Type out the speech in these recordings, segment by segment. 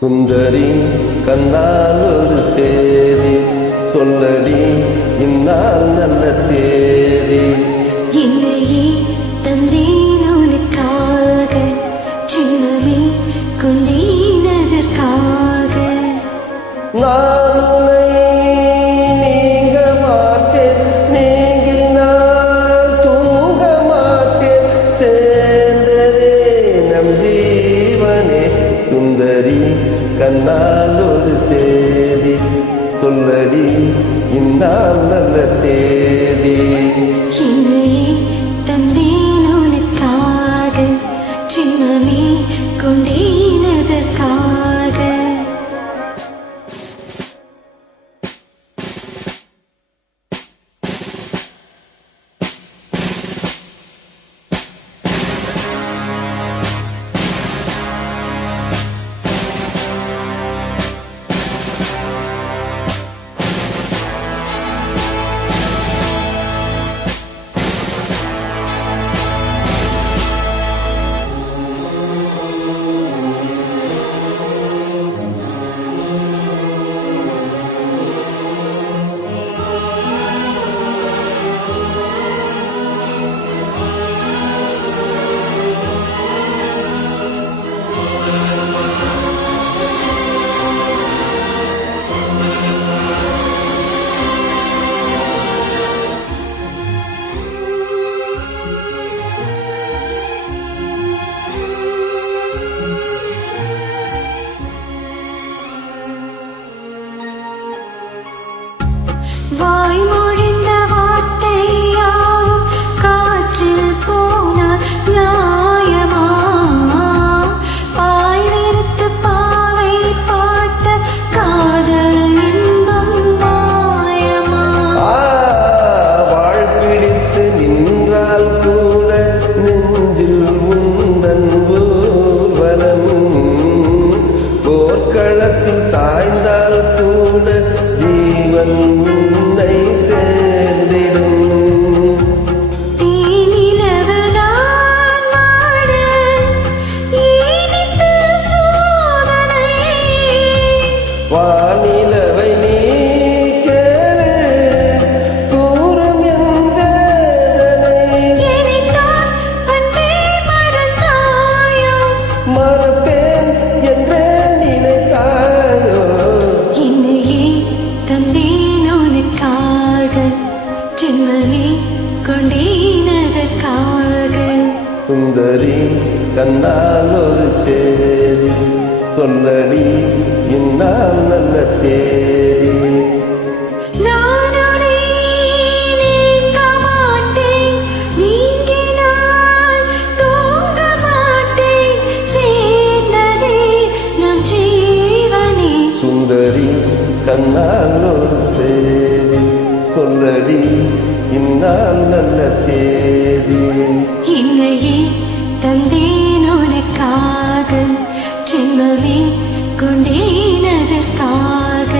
சுந்தரி கண்ணால் ஒரு சேதி சொல்லடி இந்நாள் நல்ல தேதி. என்னையே தந்தேன் உனக்காக, சின்னமே கொண்டேனதற்காக. நான் உன்னை நீங்க மாட்டேன், நீங்கினால் தூங்க மாட்டேன், சேர்ந்ததே நம் ஜீவனே. சுந்தரி கண்ணால் ஒரு சேதி சொல்லடி இந்நாள் நல்ல தேதி. என்னையே தந்தேன் உனக்காக, சின்னமே கொண்டேனதற்காக. வாய்மொழிந்த வார்த்தையாவும் காற்றில் போனால் நியாயமா? பாய் வெறுத்து பாவை பார்த்த காதல் இன்பம் மாயமா? வாழ்பிடித்து நின்றால் கூட நெஞ்சில் உந்தன் ஊர்வலம், போர்க்களத்தில் சாய்ந்தால் கூட ஜீவன் உன்னை சேர்ந்திடும். தேனிலவு நான் மாட ஈடித்த சோதனை, வானிலவை நீ கேளு கூறும் என் வேதனை. எனித்தான் அன்பே மறந்தாயோ? மறப்பேன் என்றே நினைத்தாயோ? என்னையே தந்தேன் உனக்காக, சின்னமே கொண்டேனதற்காக. சுந்தரி கண்ணால் ஒரு சேதி சொல்லடி இந்நாள் நல்ல தேதி. நான் உன்னை நீங்க மாட்டேன், நீங்கினால் தூங்க மாட்டேன், சேர்ந்ததே நம் ஜீவனே. சுந்தரி கண்ணால் ஒரு சேதி சொல்லடி இந்நாள் நல்ல தேதி. என்னையே தந்தேன் உனக்காக, சின்னமே கொண்டேனதற்காக.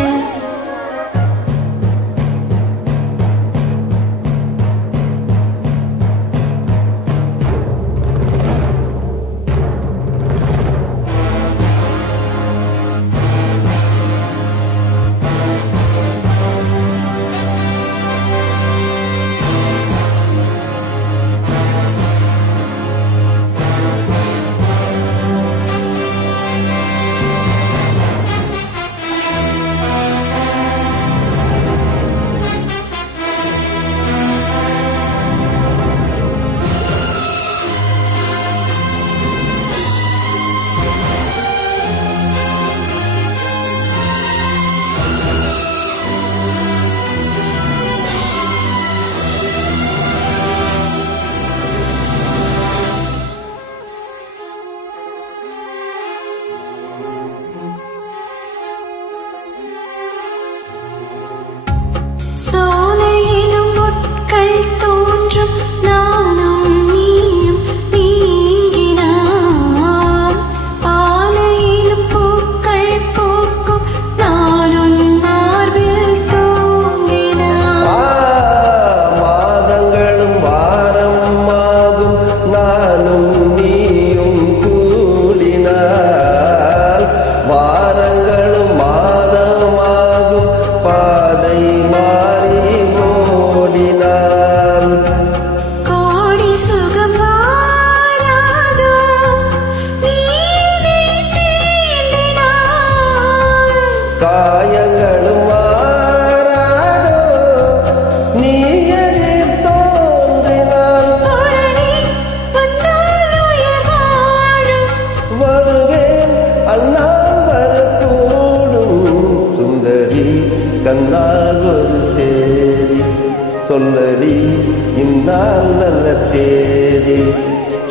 சோலையிலும் முட்கள் தோன்றும், நானும் நீயும் நீங்கினாம். பாலையிலும் பூக்கள் பூக்கும், நானும் மார்பில் தூங்கினாம். மாதங்களும் வாரம் ஆகும், நானும் நீயும் கூடினால் வார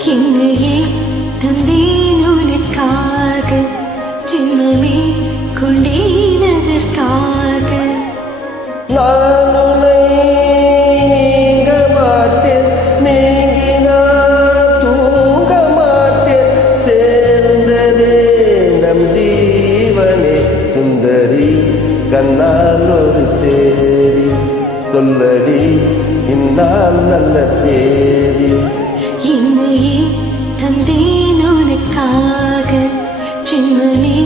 என்னையே தந்தேன் உனக்காக ஜென்மமே கொண்டேனதற்காக நான் உன்னை நீங்க மாட்டேன் நீங்கினால் தூங்க மாட்டேன் சேர்ந்ததே நம் ஜீவனே சுந்தரி கண்ணால் ஒரு தேரி சொல்லடி இந்நாள் நல்ல தேதி என்னையே தந்தேன் உனக்காக ஜென்மமே